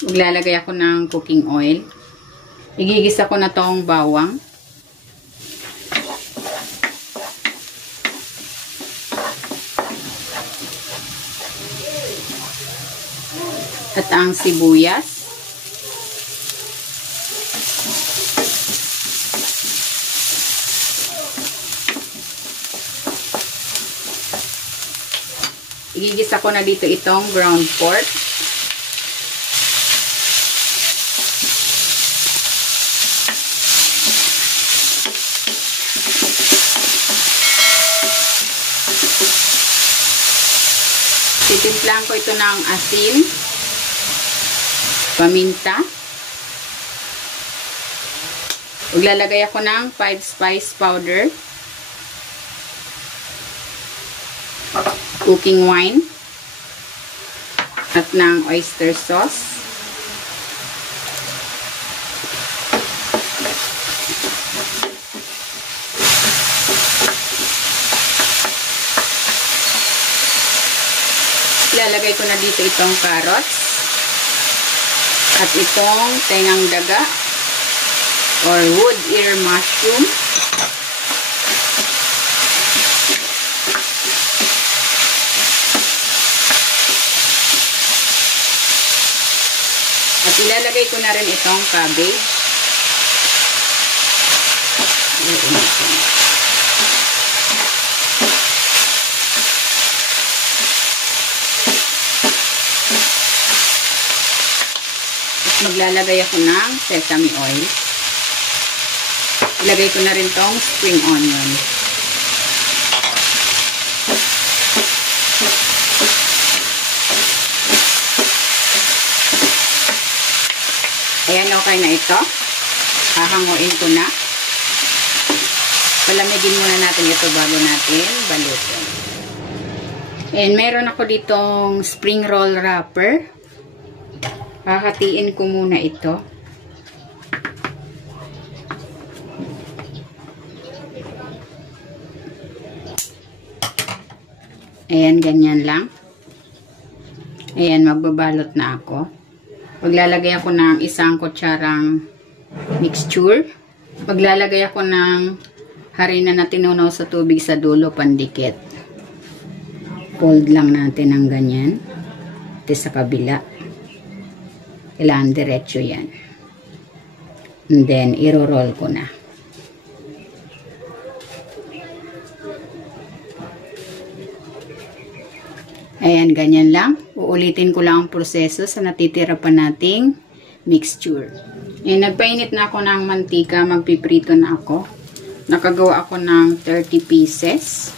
Maglalagay ako ng cooking oil. Igigisa ko na tong bawang. At ang sibuyas. Igigisa ko na dito itong ground pork. Titimplahan ko ito ng asin, paminta. Maglalagay ako ng 5 spice powder, cooking wine, at ng oyster sauce. Ilalagay ko na dito itong carrots at itong tengang daga or wood ear mushroom. At ilalagay ko na rin itong cabbage. Maglalagay ako ng sesame oil. Ilagay ko na rin tong spring onion. Ayan, okay na ito. Hahanguin ko na. Palamigin muna natin ito bago natin balutin. And meron ako ditong spring roll wrapper. Hahatiin ko muna ito. Ayan, ganyan lang. Ayan, magbabalot na ako. Maglalagay ako ng isang kutsarang mixture. Maglalagay ako ng harina na tinunaw sa tubig sa dulo, pandikit. Fold lang natin ng ganyan. Ito sa kabila. Kailangan diretso yan. And then, iro-roll ko na. Ayan, ganyan lang. Uulitin ko lang ang proseso sa natitira pa nating mixture. Ayan, nagpainit na ako ng mantika. Magpiprito na ako. Nakagawa ako ng 30 pieces.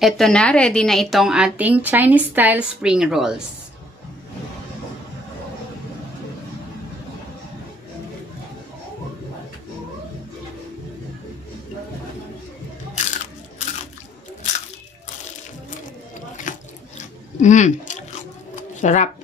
Ito na, ready na itong ating Chinese style spring rolls. Sarap.